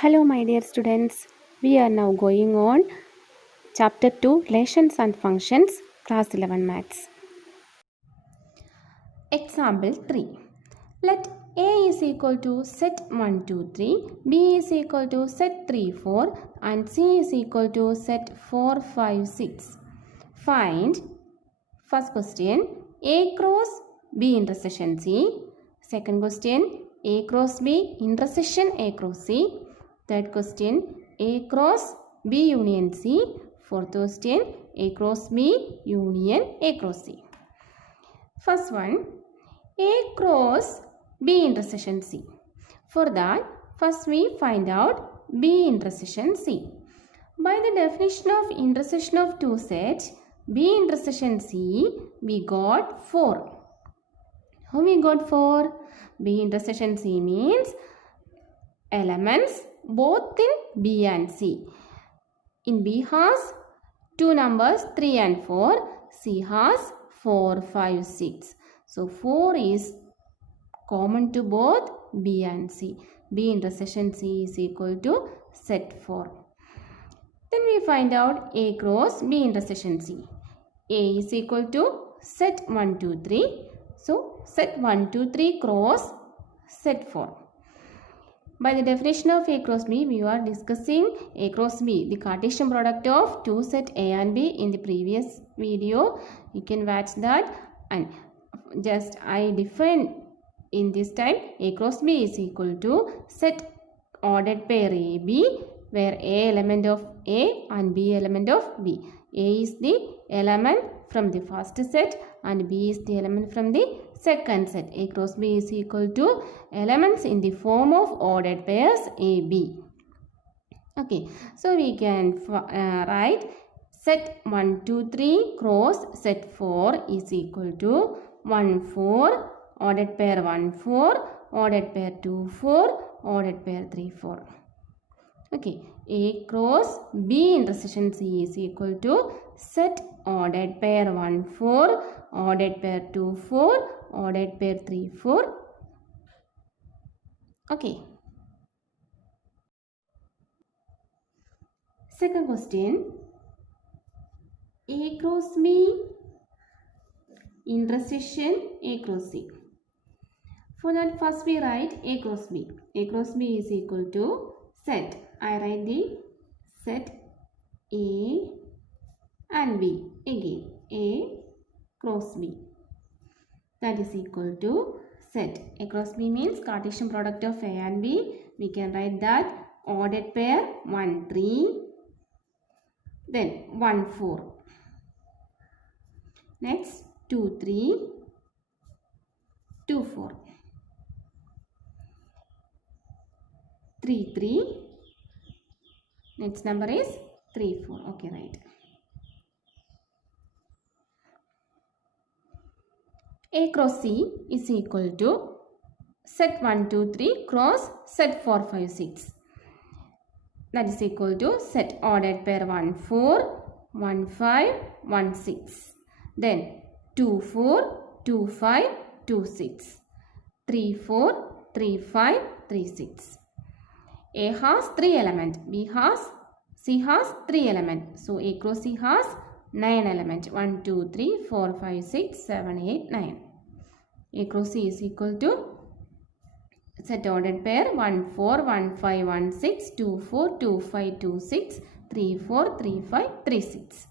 Hello, my dear students. We are now going on Chapter 2 Relations and Functions, Class 11 Maths. Example 3. Let A is equal to set 1, 2, 3, B is equal to set 3, 4, and C is equal to set 4, 5, 6. Find, first question, A cross B intersection C. Second question, A cross B intersection A cross C. Third question, A cross B union C. Fourth question, A cross B union A cross C. First one, A cross B intersection C. For that, first we find out B intersection C. By the definition of intersection of two sets, B intersection C, we got 4. How we got 4? B intersection C means elements both in B and C. In B has two numbers 3 and 4. C has 4, 5, 6. So 4 is common to both B and C. B intersection C is equal to set 4. Then we find out A cross B intersection C. A is equal to set 1, 2, 3. So set 1, 2, 3 cross set 4. By the definition of A cross B, we are discussing A cross B, the Cartesian product of two set A and B in the previous video. You can watch that, and just I define in this type A cross B is equal to set ordered pair AB, where A element of A and B element of B. A is the element from the first set and B is the element from the second set. A cross B is equal to elements in the form of ordered pairs AB. Okay, so we can write set 1, 2, 3 cross set 4 is equal to 1, 4, ordered pair 1, 4, ordered pair 2, 4, ordered pair 3, 4. Okay, A cross B intersection C is equal to set ordered pair 1, 4, ordered pair 2, 4, ordered pair 3, 4. Okay. Second question. A cross B intersection A cross C. For that, first we write A cross B. A cross B is equal to set. I write the set A and B. Again, A cross B. That is equal to set. A cross B means Cartesian product of A and B. We can write that ordered pair 1, 3. Then 1, 4. Next 2, 3. 2, 4. 3, 3. Next number is 3, 4. Okay, right. A cross C is equal to set 1, 2, 3 cross set 4, 5, 6. That is equal to set ordered pair 1, 4, 1, 5, 1, 6. Then 2, 4, 2, 5, 2, 6. 3, 4, 3, 5, 3, 6. A has 3 elements. C has 3 elements. So A cross C has 9 elements. 1, 2, 3, 4, 5, 6, 7, 8, 9. A cross C is equal to set ordered pair 1, 4, 1, 5, 1, 6, 2, 4, 2, 5, 2, 6, 3, 4, 3, 5, 3, 6.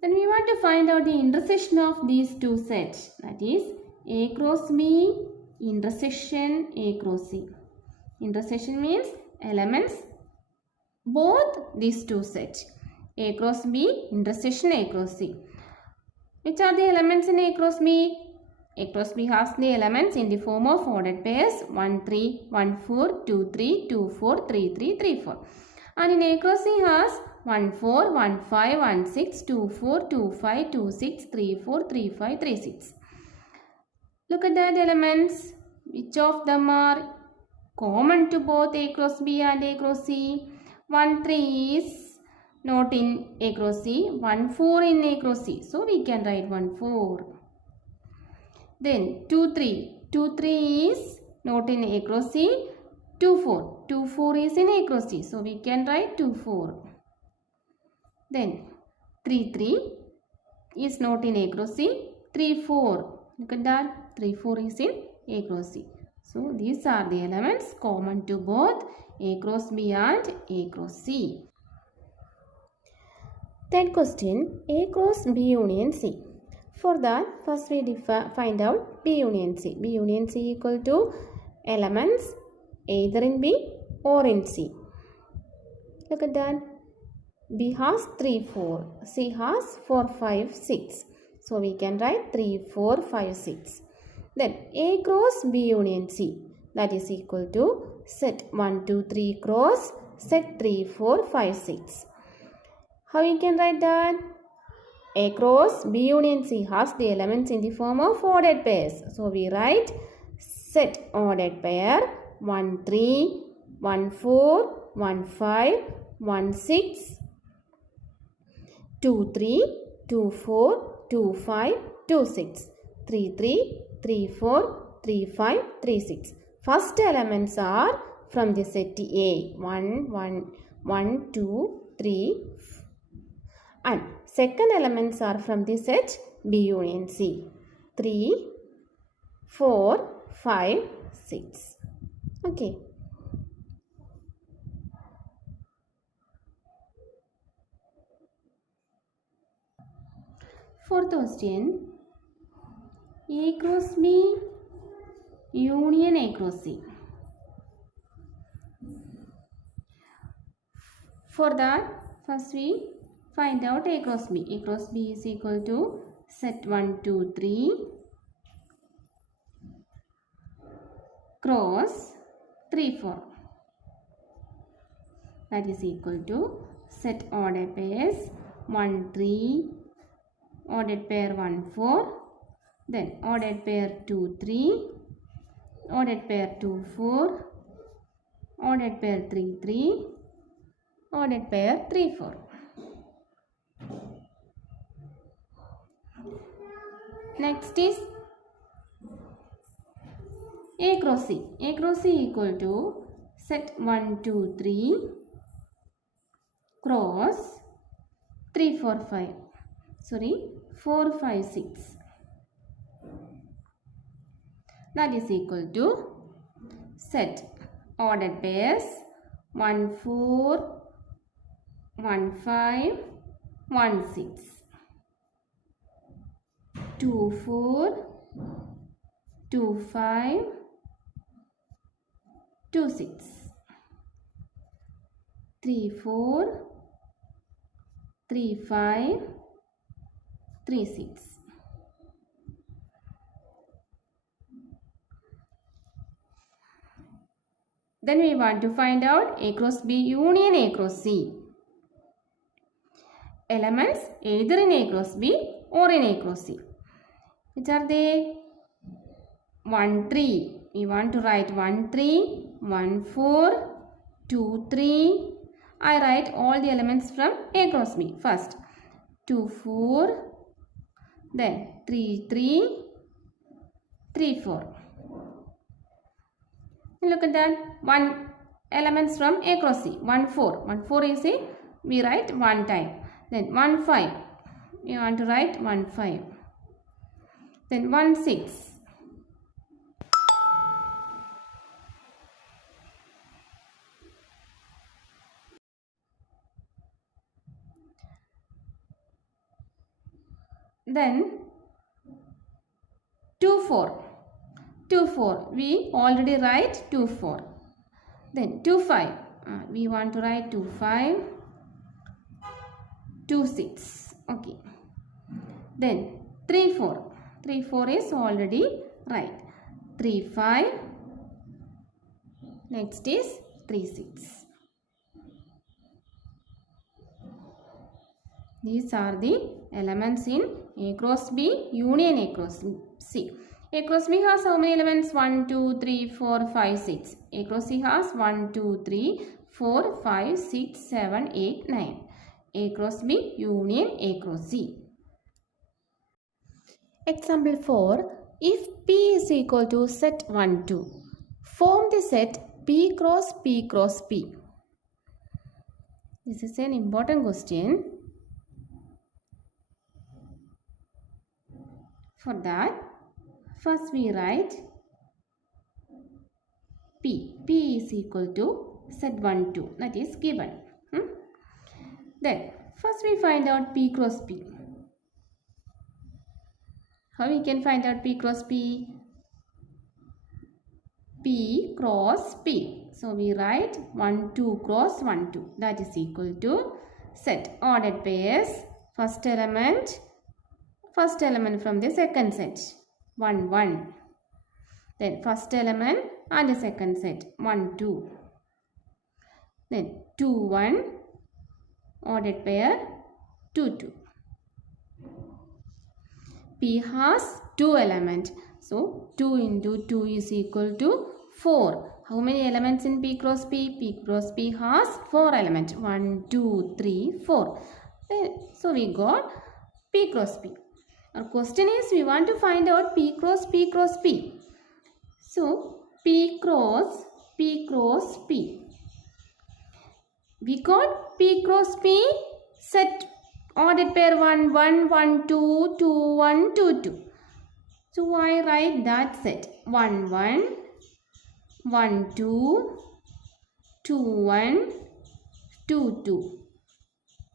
Then we want to find out the intersection of these two sets. That is A cross B intersection A cross C. Intersection means elements both these two sets. A cross B intersection A cross C. Which are the elements in A cross B? A cross B has the elements in the form of ordered pairs 1, 3, 1, 4, 2, 3, 2, 4, 3, 3, 3, 4. And in A cross C has 1, 4, 1, 5, 1, 6, 2, 4, 2, 5, 2, 6, 3, 4, 3, 5, 3, 6. Look at that elements. Which of them are common to both A cross B and A cross C? 1, 3 is not in A cross C. 1, 4 in A cross C. So we can write 1, 4. Then 2, 3. 2, 3 is not in A cross C. 2, 4. 2, 4 is in A cross C. So we can write 2, 4. Then 3, 3 is not in A cross C. 3, 4. Look at that. 3, 4 is in A cross C. So these are the elements common to both A cross B and A cross C. Third question, A cross B union C. For that, first we find out B union C. B union C equal to elements either in B or in C. Look at that. B has 3, 4. C has 4, 5, 6. So we can write 3, 4, 5, 6. Then A cross B union C, that is equal to set 1, 2, 3 cross set 3, 4, 5, 6. How we can write that? A cross B union C has the elements in the form of ordered pairs. So we write set ordered pair 1, 3, 1, 4, 1, 5, 1, 6, 2, 3, 2, 4, 2, 5, 2, 6, 3, 3, 3, 4, 3, 5, 3, 6. First elements are from the set A 1, 1, 1, 2, 3 and second elements are from the set B union C 3, 4, 5, 6. Okay. Fourth question, A cross B union A cross C. For that, first we find out A cross B. A cross B is equal to set 1, 2, 3 cross 3, 4. That is equal to set ordered pairs 1, 3, ordered pair 1, 4, then ordered pair 2, 3, ordered pair 2, 4, ordered pair 3, 3, ordered pair 3, 4. Next is A cross C. A cross C equal to set 1, 2, 3 cross 3, 4, 5. Sorry, 4, 5, 6. That is equal to set ordered pairs 1, 4, 1, 5, 1, 6. 2, 4, 2, 5, 2, 6. 3, 4, 3, 5, 3, 6. Then we want to find out A cross B union A cross C. Elements either in A cross B or in A cross C. Which are they? 1, 3. We want to write 1, 3, 1, 4, 2, 3. I write all the elements from A cross B. First 2, 4, then 3, 3, 3, 4. Look at that. 1 elements from A cross C. 1, 4. 1, 4 is a, we write 1 time. Then 1, 5. We want to write 1, 5. Then 1, 6. Then 2, 4. 2, 4. We already write 2, 4. Then 2, 5. We want to write 2, 5. 2, 6. Okay. Then 3, 4. 3, 4 is already right. 3, 5. Next is 3, 6. These are the elements in A cross B union A cross C. A cross B has how many elements? 1, 2, 3, 4, 5, 6. A cross C has 1, 2, 3, 4, 5, 6, 7, 8, 9. A cross B union A cross C. Example 4. if P is equal to set 1, 2, form the set P cross P cross P. This is an important question. For that, first we write P. P is equal to set 1, 2. That is given. Then, first we find out P cross P. How we can find out P cross P? P cross P. So, we write 1, 2 cross 1, 2. That is equal to set ordered pairs. First element from the second set. 1, 1. Then, first element and the second set. 1, 2. Then, 2, 1. Ordered pair. 2, 2. P has 2 elements. So, 2 into 2 is equal to 4. How many elements in P cross P? P cross P has 4 elements. 1, 2, 3, 4. So, we got P cross P. Our question is, we want to find out P cross P cross P. So, P cross P cross P. We got P cross P set ordered pair 1, 1, 1, 2, 2, 1, 2, 2. So, I write that set 1, 1, 1, 2, 2, 1, 2, 2.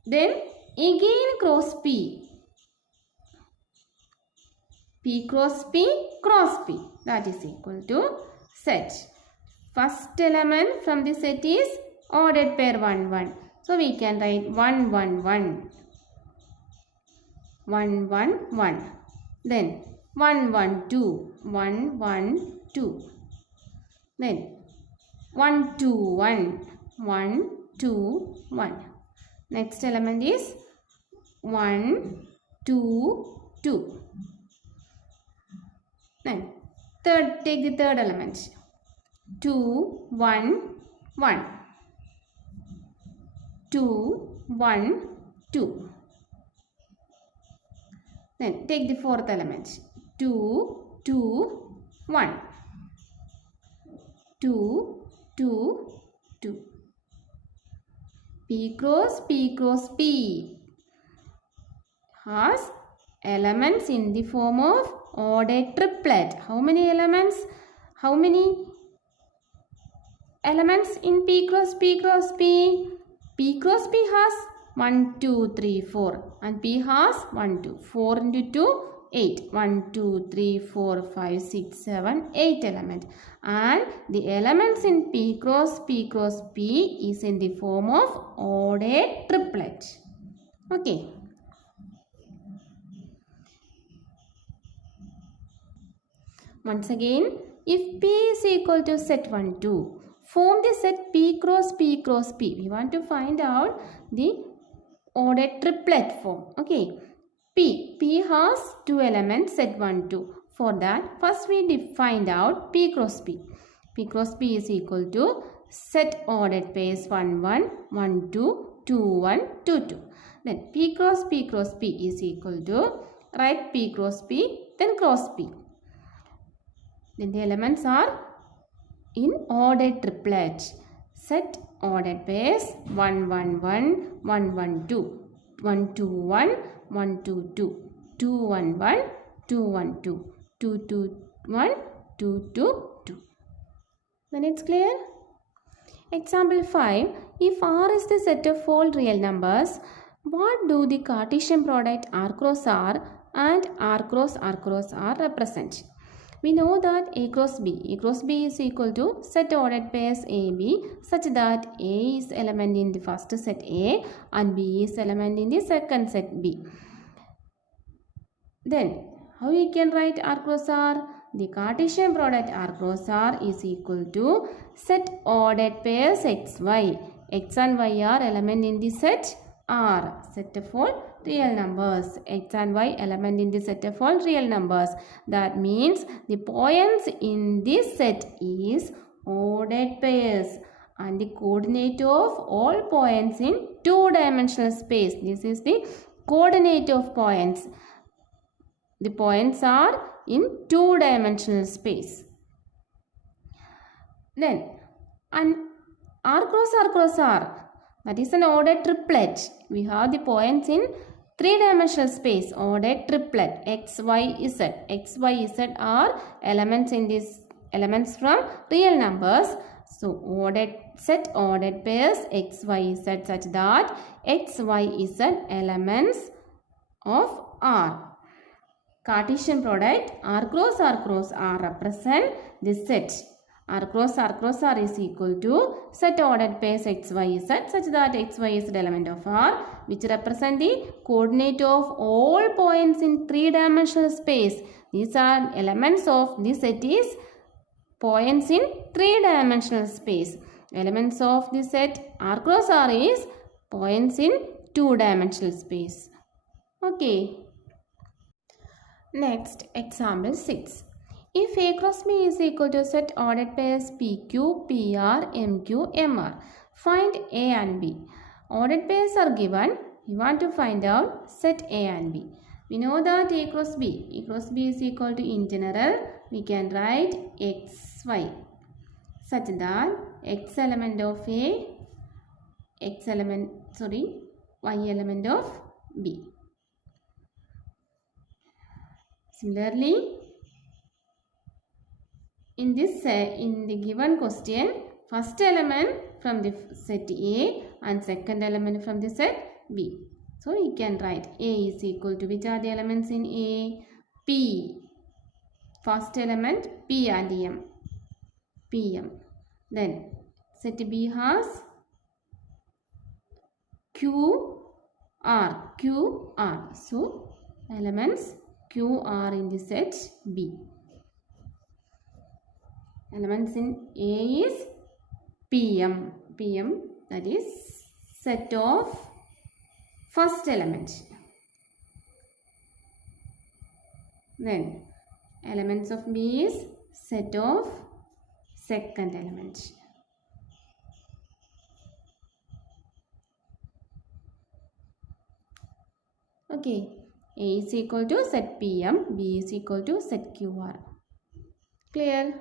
Then, again cross P. P cross P cross P. That is equal to set. First element from the set is ordered pair 1, 1. So, we can write 1, 1, 1. 1, 1, 1. Then 1, 1, 2. 1, 1, 2. Then 1, 2, 1. 1, 2, 1. Next element is 1, 2, 2. Then take the third element. 2, 1, 1. 2, 1, 2. Then take the fourth element. 2, 2, 1. 2, 2, 2. P cross P has elements in the form of ordered triplet. How many elements? How many elements in P cross P cross P? P cross P has 1, 2, 3, 4 and P has 1, 2. 4 into 2, 8. 1, 2, 3, 4, 5, 6, 7, 8 elements. And the elements in P cross P is in the form of ordered triplet. Okay. Once again, if P is equal to set 1, 2, form the set P cross P. We want to find out the ordered triplet form. Okay. P has 2 elements, set 1, 2. For that, first we find out P cross P. P cross P is equal to set ordered pairs 1, 1, 1, 2, 2, 1, 2, 2. Then P cross P is equal to write P cross P, then cross P. Then the elements are in ordered triplet. Set ordered pairs 1, 1, 1, 1, 1, 2, 1, 2, 1, 1, 2, 2, 2, 1, 1, 2, 1, 2, 2, 2, 1, 2, 2, 2. Then it's clear? Example 5. If R is the set of all real numbers, what do the Cartesian product R cross R and R cross R represent? We know that A cross B is equal to set ordered pairs AB such that A is element in the first set A and B is element in the second set B. Then, how we can write R cross R? The Cartesian product R cross R is equal to set ordered pairs XY. X and Y are element in the set R, set of all real numbers. X and Y element in the set of all real numbers. That means the points in this set is ordered pairs and the coordinate of all points in two-dimensional space. This is the coordinate of points. The points are in two-dimensional space. Then an R cross R, that is an ordered triplet. We have the points in three-dimensional space, ordered triplet x, y, z. X, y, z are elements in this elements from real numbers. So ordered set ordered pairs x, y, z such that x, y, z elements of R. Cartesian product R cross R represent this set. R cross R is equal to set ordered pairs x, y, z such that x, y is the element of R, which represent the coordinate of all points in three-dimensional space. These are elements of this set is points in three-dimensional space. Elements of the set R cross R is points in two-dimensional space. Okay. Next, example 6. If A cross B is equal to set ordered pairs PQ, PR, MQ, MR, find A and B. Ordered pairs are given. We want to find out set A and B. We know that A cross B is equal to, in general, we can write XY such that X element of A, Y element of B. Similarly, in the given question, first element from the set A and second element from the set B. So we can write A is equal to, which are the elements in A? P. First element P and M. PM. Then set B has QR. So elements QR in the set B. Elements in A is PM, that is set of first element. Then elements of B is set of second element. Okay, A is equal to set PM, B is equal to set QR. Clear?